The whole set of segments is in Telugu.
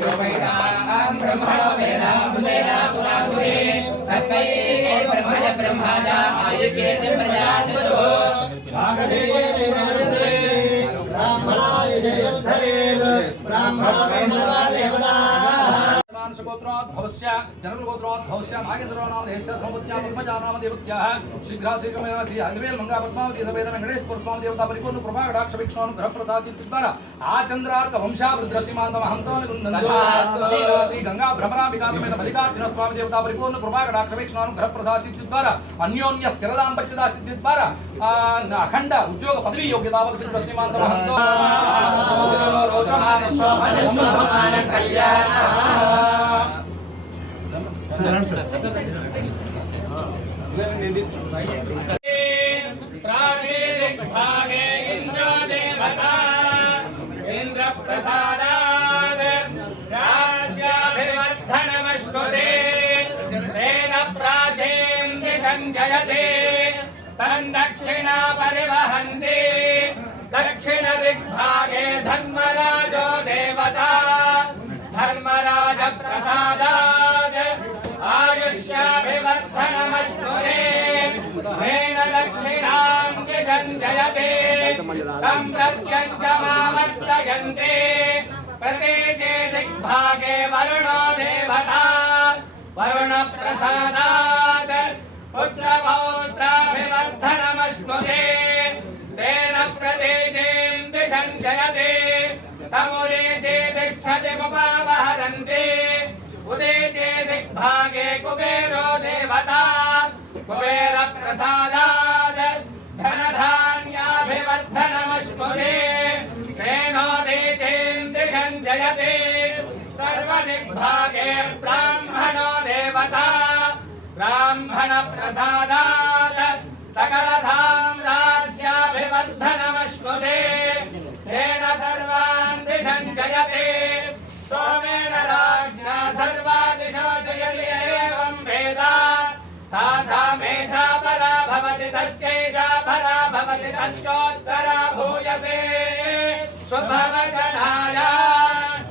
ब्रह्मणो वेदामृतेन पुरापुरे तस्मै ब्रह्मज ब्रह्माजा आयुर्कीर्तिं प्रजातु ब्राह्मणाय जयोद्धरेत् ब्राह्मणो सर्वदेवता गोत्रोद्भवस्य जनकुलगोत्रोद्भवस्य नागेन्द्रनामधेयस्य धर्मपत्न्या पद्मजानामदेवत्याः शीघ्राशीघ्रमेव श्री हरिवेल मंगा पद्मावती समेत वेंकटेश्वर स्वामी देवता परिपूर्ण कृपा कटाक्ष वीक्षणानुग्रह प्रसादिद्वारा आचंद्रार्क वंशावृद्धिमान्तमहंतो श्री गंगा भ्रमरांबिका समेत मल्लिकार्जुन स्वामी देवता परिपूर्ण कृपा कटाक्ष वीक्षणानुग्रह प्रसादिद्वारा अन्योन्य स्थिरतां पच्यता सिद्धिद्वारा अखंड उद्योग पदवी योग्यता श्रीमान्तमहंतो भागे इंद्र देवता इंद्र प्रसादाद राज्याभिवर्धनमश्नुते तेन प्राचेन्द्र संजयते तन्दक्षिणा परिवहन्ते दक्षिण दिग्भागे धर्मराजो देवता धर्मराज प्रसादाद आयुष्याभिवर्धनमश्नुते तेन दक्षिणां संजयते तं प्रत्यञ्चमावर्तयन्ते प्रतेजे दिग्भागे वरुणो देवता वरुण प्रसादाद पुत्रपौत्राभिवर्धनमश्नुते तेन प्रतेजेन्द्र संजयते तमुदेजे तिष्ठतिमुपावहरन्ते उदेजे दिग्भागे कुबेरो देवता कुबेर प्रसादाद धनधान्याभिवर्धनमश्नुते तेनोदेजेन्द्र संजयते सर्वदिग्भागे ब्राह्मणो देवता ब्राह्मण प्रसादाद सकल साम्राज्याभिवर्धनमश्नुते तेन सर्वान् दिशञ्जयते सोमेन राज्ञा सर्वा दिशो जयति एवं वेद तासामेषा परा भवति तस्यैषा परा भवति तस्योत्तरा भूयसे शुभवचनाय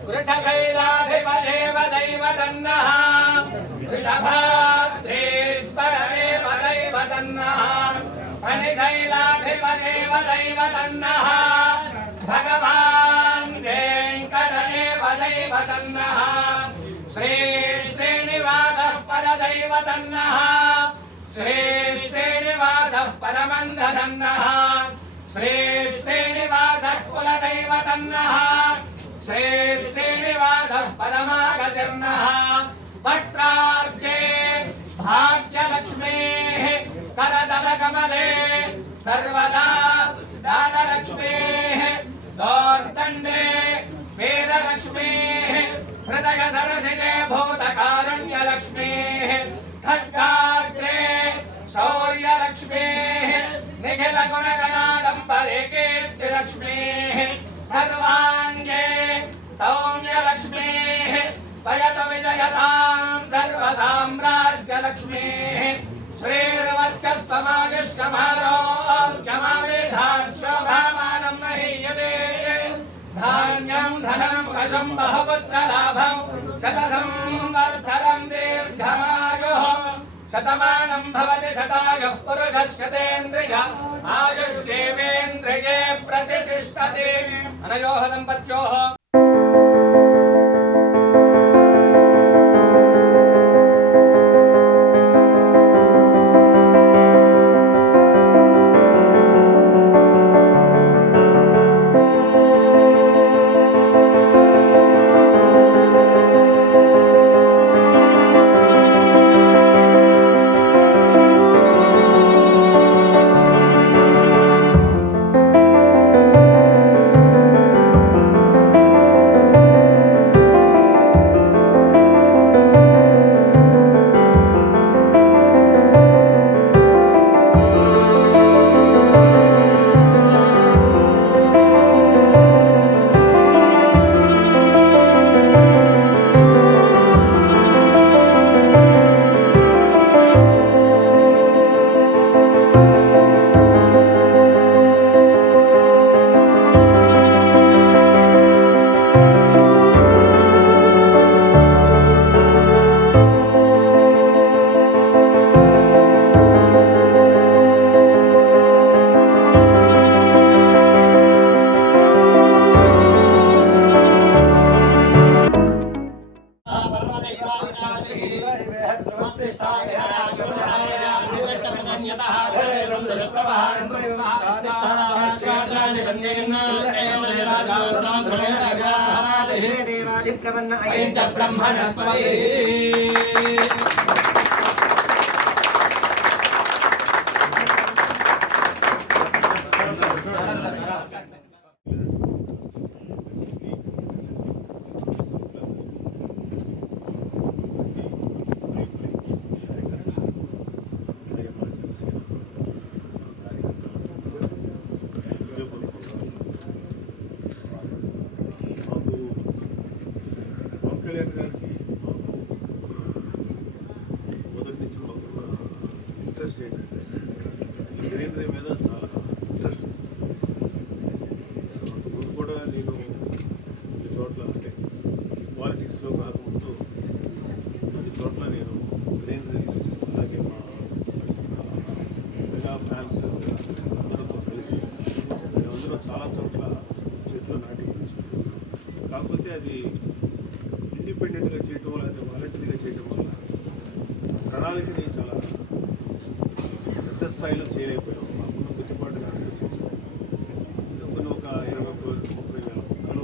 वृषशैलाधिपदेव दैवतन्नः वृषभाद्रीश्वरदेव दैवतन्नः फणिशैलाधिपदेव दैवतन्नः भगवान् वेङ्कटदेव दैवतन्नः श्री श्रीनिवासः परदैवतन्नः श्री श्रीनिवासः परमन्धनः श्री श्रीनिवासः कुलदैवतन्नः श्री श्रीनिवासः परमागतिर्नः वक्त्रार्चे भाग्यलक्ष्मीः करदलकमले सर्वदा दानलक्ष्मीः दोर्दण्डे वीरलक्ष्मीः हृदय सरसिजे भूतकारुण्यलक्ष्मीः खड्गाग्रे शौर्यलक्ष्मीः निखिलगुणगणाडम्बरे कीर्तिलक्ष्मीः सर्वाङ्गे सौम्यलक्ष्मीः पयत विजयतां सर्वसाम्राज्यलक्ष्मीः श्रीर्वर्चस्वमायुष्यमारोग्यमावेधात् शोभामानं महीयते धान्यं धनं वशं बहुपुत्रलाभं शतसंवत्सरं दीर्घमायुः शतमानं भवति शतायुः पुरुषः शतेन्द्रिय आयुष्येवेन्द्रिये प्रतिष्ठति अनयोः दम्पत्योः ప్రవన్న అయం చ బ్రహ్మణస్పతి కళ్యాణ్ గారికి మొదటి నుంచి ఇంట్రెస్ట్ ఏంటంటే ఈ గ్రీనరీ మీద చాలా ఇంట్రెస్ట్ ఉంది. అంతకుముందు కూడా నేను కొన్ని చోట్ల అంటే పాలిటిక్స్లో రాకముందు కొన్ని చోట్ల నేను గ్రీనరీ అలాగే మా మెగా ఫ్యాన్స్ అందరితో కలిసి మేమందరం చాలా చోట్ల చెట్లు నాటి కాకపోతే అది ఇండిపెండెంట్గా చేయటం వల్ల లేదా వాలంటరీగా చేయడం వల్ల ప్రణాళికని చాలా పెద్ద స్థాయిలో చేయలేకపోయాం. మాకున్న గుర్తుబాటు దాంట్లో చేసాం. కొన్ని ఒక 20-30 వేల మొక్కలు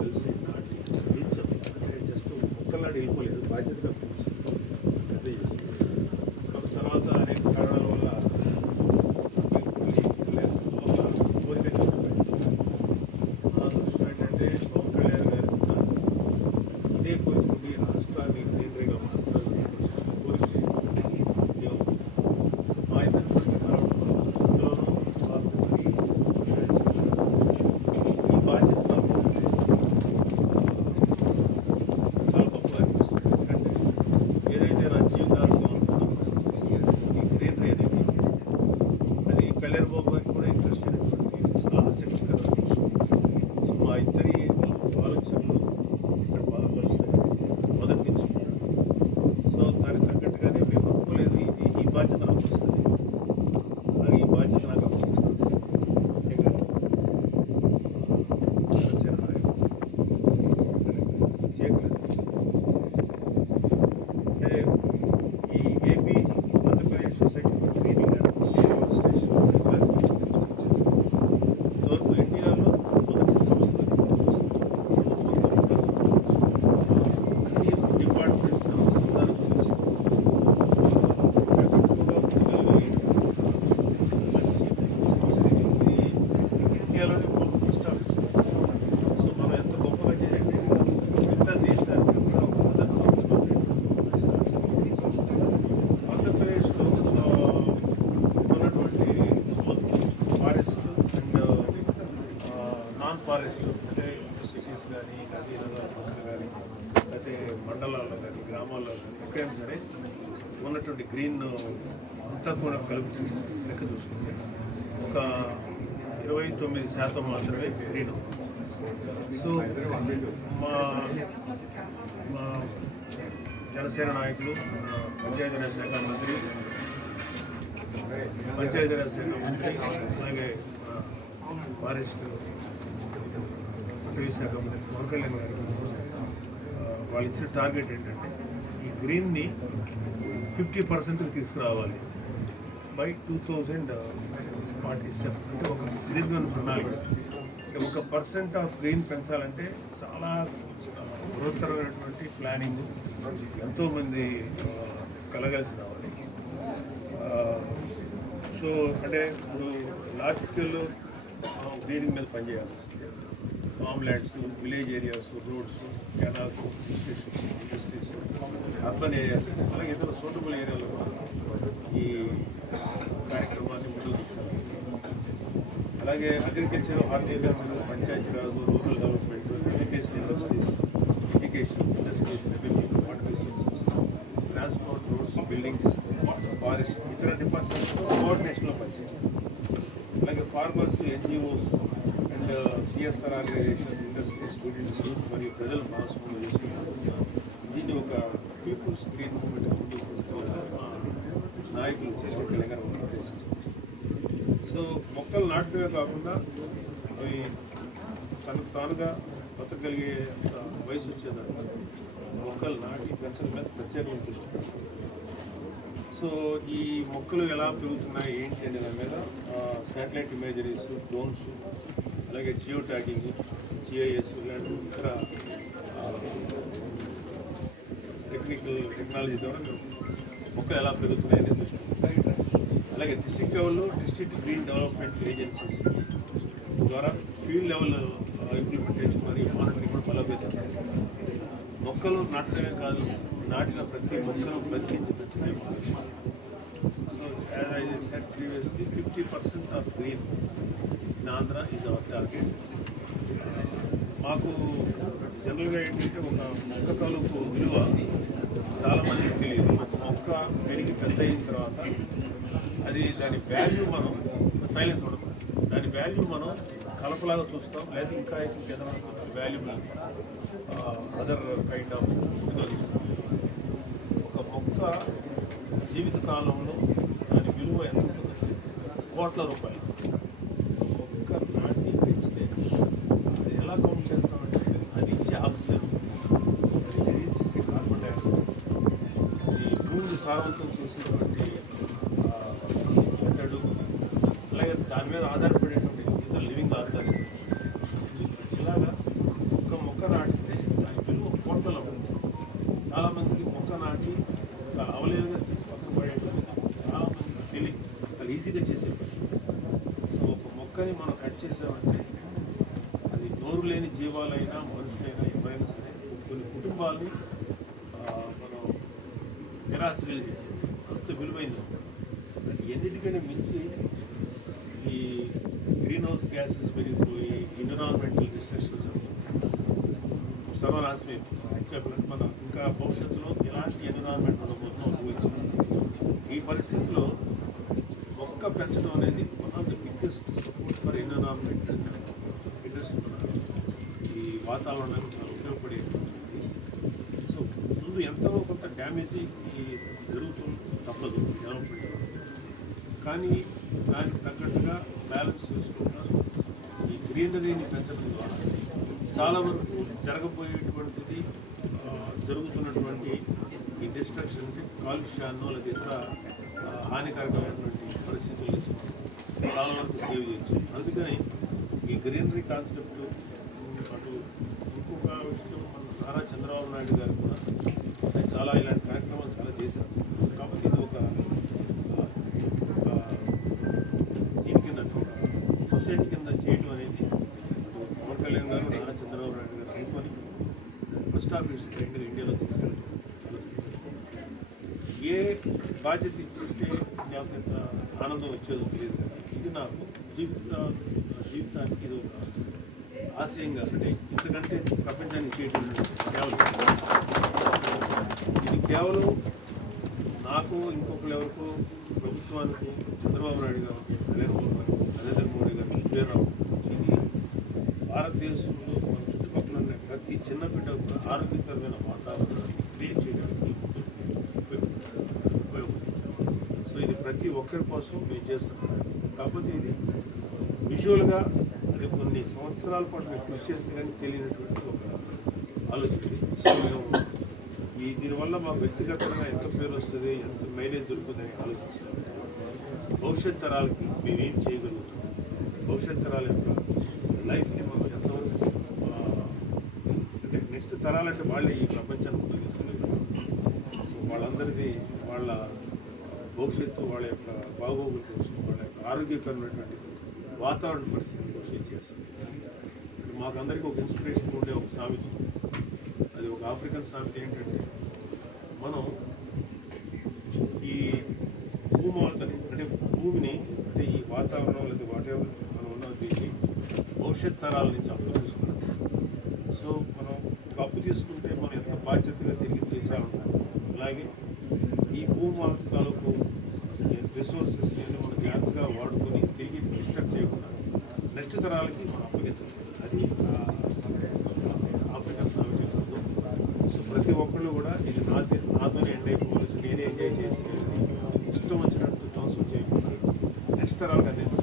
కలిసి నాటి పెంచాం. అంటే జస్ట్ మొక్కలాంటి వెళ్ళిపోలేదు, బాధ్యతగా పెంచి పెద్ద చేసాం. తర్వాత అనేక కారణాల వల్ల కోరిక ఇదే కోరికకి రాష్ట్రాన్ని గ్రీనరీగా మార్చాలని కోరిక మా ఇద్దరు అందులోనూ ఈ బాధ్యత చాలా గొప్పగా అనిపిస్తుంది. ఎందుకంటే ఏదైతే నా జీవితాశయం అనుకున్నామో ఈ గ్రీనరీ అనేది అది కళ్యాణ్ బాబు గారికి కూడా ఇంట్రెస్ట్ అనేటువంటి చాలా ఆసక్తికరమైన విషయం. సో మా ఇద్దరి ఆలోచనలు ఇక్కడ బాగా కలుస్తాయి మొదటి నుంచి. సో దానికి తగ్గట్టుగానే మేము అనుకోలేదు ఈ బాధ్యత నాకు వస్తుంది, అలాగే ఈ బాధ్యత నాకు అప్పగించినందుకు ప్రత్యేకంగా జనసేన నాయకులు అంటే ఈ AP Andhra Pradesh society training and station ఇంతవరకు ఇండియాలో మొదటి సంస్థ డిపార్ట్మెంట్స్ అనుసంధానం చేస్తూ మంచి సంస్థ ఇది ఇండియాలోనే ఫస్ట్ ఆఫీస్. సో మనం ఎంత గొప్పగా చేస్తే మిగతా దేశానికి కూడా ఒక ఆదర్శంగా ఆంధ్రప్రదేశ్లో ఉన్నటువంటి ఫారెస్ట్ అండ్ నాన్ ఫారెస్ట్ అంటే సిటీస్ కానీ నదీలలో కానీ అయితే మండలాల్లో కానీ గ్రామాల్లో కానీ ఎక్కడైనా సరే ఉన్నటువంటి గ్రీన్ అంతా కూడా కలిపి లెక్క చూసుకుంటే ఒక 29% మాత్రమే గ్రీన్. సో మా మా జనసేన నాయకులు పంచాయతీరాజ్ శాఖ మంత్రి అలాగే ఫారెస్ట్ అటవీ శాఖ మంత్రి పవన్ కళ్యాణ్ గారికి వాళ్ళు ఇచ్చిన టార్గెట్ ఏంటంటే ఈ గ్రీన్ని 50% తీసుకురావాలి బై 2047. అంటే ఒక దీర్ఘమైన ప్రణాళిక. 1% ఆఫ్ గ్రీన్ పెంచాలంటే చాలా బృహత్తరమైనటువంటి ప్లానింగ్, ఎంతోమంది కలగలిసి రావాలి. సో అంటే ఇప్పుడు లార్జ్ స్కేల్లో గ్రీనింగ్ మీద పనిచేయాల్సి వస్తుంది. Form lands, village areas, roads, canals, stations, industries, urban areas, అలాగే ఇతర సూటబుల్ ఏరియాలో కూడా ఈ కార్యక్రమాన్ని ముందుకు తీసుకెళ్తాం. అలాగే agriculture, horticulture, Panchayati Raj, rural development, education industries, education industries, revenue, water resources, transport, roads, buildings, forest, ఇతర డిపార్ట్మెంట్స్ కోఆర్డినేషన్లో పనిచేయాలి. అలాగే farmers, NGOs and CSR organisations, industry, students, youth మరియు ప్రజలు భాగస్వామ్యం చేసుకున్నారు. దీన్ని ఒక పీపుల్స్ గ్రీన్ మూవ్మెంట్ ముందుకు తీసుకెళ్ళాలని మా నాయకులు తెలంగాణ ఉద్దేశించారు. సో మొక్కలు నాటమే కాకుండా అవి తనకు తానుగా బతకగలిగే వయసు వచ్చేదాకా మొక్కలు నాటి పెంచడం మీద ప్రత్యేకమైన దృష్టి పెడతారు. సో ఈ మొక్కలు ఎలా పెరుగుతున్నాయి ఏంటి అనే దాని మీద శాటిలైట్ ఇమేజరీస్, డ్రోన్స్, అలాగే జియో ట్యాగింగ్, జిఐఎస్ ఇలాంటి ఇతర టెక్నాలజీ ద్వారా మేము మొక్కలు ఎలా పెరుగుతున్నాయి అనేది దృష్టి. అలాగే డిస్ట్రిక్ట్ లెవెల్లో డిస్ట్రిక్ట్ గ్రీన్ డెవలప్మెంట్ ఏజెన్సీస్ ద్వారా ఫీల్డ్ లెవెల్ ఇంప్లిమెంటేషన్ మరియు మానిటరింగ్ కూడా బలోపేతం చేయాలి. మొక్కలు నాటడమే కాదు, నాటిన ప్రతి మొక్కను బతికించి పెంచడమే ఆలోచన. So as I said previously 50% of green in Andhra is our target. మాకు జనరల్గా ఏంటంటే ఒక మొక్క తాలూకు విలువ చాలామందికి తెలియదు. ఒక మొక్క పెరిగి పెద్ద అయిన తర్వాత అది దాని వాల్యూ మనం సైలెన్స్ ఉండదు, దాని వాల్యూ మనం కలపలాగా చూస్తాం, లేదా ఇంకా ఏదైనా వాల్యూబుల్ అదర్ కైండ్ ఆఫ్ ఇదిగా చూస్తాం. ఒక మొక్క జీవిత కాలంలో దాని విలువ ఎంత ఉంటుందంటే కోట్ల రూపాయలు. మొక్క నాటి పెంచితే అది ఎలా కౌంట్ చేస్తామంటే అది ఇచ్చే ఆక్సిజన్, అది ఇచ్చేసే కార్బన్ డైఆక్సైడ్, ఈ భూమిని సారవంతం చేసేటువంటి మెథడు, అలాగే దాని మీద ఆధారపడేటువంటి ఇతర లివింగ్ ఆర్గానిజమ్స్. ఇలాగా ఒక్క మొక్క నాటితే దాని విలువ కోట్లలో ఉంది. చాలామందికి మొక్క నాటి చాలా అవలేలుగా తీసి పక్కన పడేటువంటి చాలామందికి తెలియదు, చాలా ఈజీగా చేసే పని. సో ఒక మొక్కని మనం కట్ చేసామంటే అది నోరు లేని జీవాలైనా మనుషులైనా ఎవరైనా సరే కొన్ని కుటుంబాలని మనం నిరాశ్రయాలు చేసేది అంత విలువైంది. ఎన్నిటికైనా మించి ఈ గ్రీన్ హౌస్ గ్యాసెస్ పెరిగిపోయి ఎన్విరాన్మెంటల్ డిస్ట్రక్షన్స్ సర్వనాశనం అయిపోతుంది. మనం ఇంకా భవిష్యత్తులో ఎలాంటి ఎన్విరాన్మెంట్ ఉండబోతుందో ఊహించాలి. ఈ పరిస్థితిలో మొక్క పెంచడం అనేది one of the biggest support for environment industry. ఈ వాతావరణానికి చాలా ఉపయోగపడేది. సో ముందు ఎంతో కొంత డ్యామేజ్ ఈ జరుగుతుంది, తప్పదు డెవలప్మెంట్. కానీ దానికి తగ్గట్టుగా బ్యాలెన్స్ చేసుకుంటా ఈ గ్రీనరీని పెంచడం ద్వారా చాలా వరకు జరగబోయేటువంటిది జరుగుతున్నటువంటి ఈ డిస్ట్రక్షన్కి, కాలుష్యాన్నో లేదా ఇతర హానికరమైనటువంటి పరిస్థితుల నుంచి చాలా వరకు సేవ్ చేయొచ్చు. అందుకని ఈ గ్రీనరీ కాన్సెప్ట్ అటు ఇంకొక విషయం మన నారా చంద్రబాబు నాయుడు గారు కూడా చాలా ఇలాంటి కార్యక్రమాలు చాలా చేశారు. కాబట్టి ఇది ఒక దీని కింద సొసైటీ కింద చేయడం అనేది పవన్ కళ్యాణ్ గారు, నారా చంద్రబాబు నాయుడు గారు అనుకొని ఫస్ట్ ఆఫ్ ఇట్స్ కైండ్ ఇండియాలో తీసుకెళ్ళడం చాలా ఏ బాధ్యత ఇచ్చింటే నాకు ఎంత ఆనందం వచ్చేదో తెలియదు. ఇది నాకు జీవితానికి ఇది ఒక ఆశయంగా, అంటే ఇంతకంటే ప్రపంచానికి చేయడం ఇది కేవలం నాకు ఇంకొకరు ఎవరికో ప్రభుత్వానికి చంద్రబాబు నాయుడు గారు, నరేంద్ర మోడీ గారు, విజయరావు, ఇది భారతదేశంలో మన చుట్టుపక్కల ఉన్న ప్రతి చిన్న బిడ్డకు ఆరోగ్యకరమైన వాతావరణాన్ని క్రియేట్ చేయడానికి ఉపయోగపడుతుంది. సో ఇది ప్రతి ఒక్కరి కోసం మేము చేస్తున్నాం. కాకపోతే ఇది విజువల్గా అది కొన్ని సంవత్సరాల పాటు మేము కృషి చేస్తే కానీ తెలియనటువంటి ఒక ఆలోచన. సో మేము దీనివల్ల మాకు వ్యక్తిగతంగా ఎంత పేరు వస్తుంది, ఎంత మైలేజ్ దొరుకుతుందని ఆలోచించాలి. భవిష్యత్ తరాలకి మేమేం చేయగలుగుతాం, భవిష్యత్ తరాల యొక్క లైఫ్ని మనం ఎంతవరకు అంటే నెక్స్ట్ తరాలంటే వాళ్ళే ఈ ప్రపంచాన్ని ఉపయోగిస్తున్నారు. సో వాళ్ళందరిది వాళ్ళ భవిష్యత్తు, వాళ్ళ యొక్క బాగోగుల కోసం, వాళ్ళ యొక్క ఆరోగ్యకరమైనటువంటి వాతావరణ పరిస్థితి కోసం చేస్తుంది. మాకందరికీ ఒక ఇన్స్పిరేషన్ ఉండే ఒక సామెత, అది ఒక ఆఫ్రికన్ సామెత ఏంటంటే, మనం ఈ భూమాతని అంటే భూమిని, అంటే ఈ వాతావరణం లేదా వాటెవర్ మనం ఉన్న దీన్ని భవిష్యత్ తరాల నుంచి అప్పు తీసుకున్నాం. సో మనం ఒక అప్పు తీసుకుంటే మనం ఎంత బాధ్యతగా తిరిగి తీర్చాలనుకుంటాం. అలాగే ఈ భూమాత తాలూకు రిసోర్సెస్ని మనం జాగ్రత్తగా వాడుకొని తిరిగి డిస్టర్బ్ చేయకుండా నెక్స్ట్ తరాలకి మనం అప్పగించాలి. అది ఆఫ్రికన్ సామెత. సో ప్రతి ఒక్కళ్ళు కూడా ఇది నాతోనే ఎండ్ అయిపోవచ్చు, నేనే ఎంజాయ్ చేసి ఇష్టం వచ్చినట్టు ధ్వంసం చేయకుండా నెక్స్ట్ తరాలకు అనేది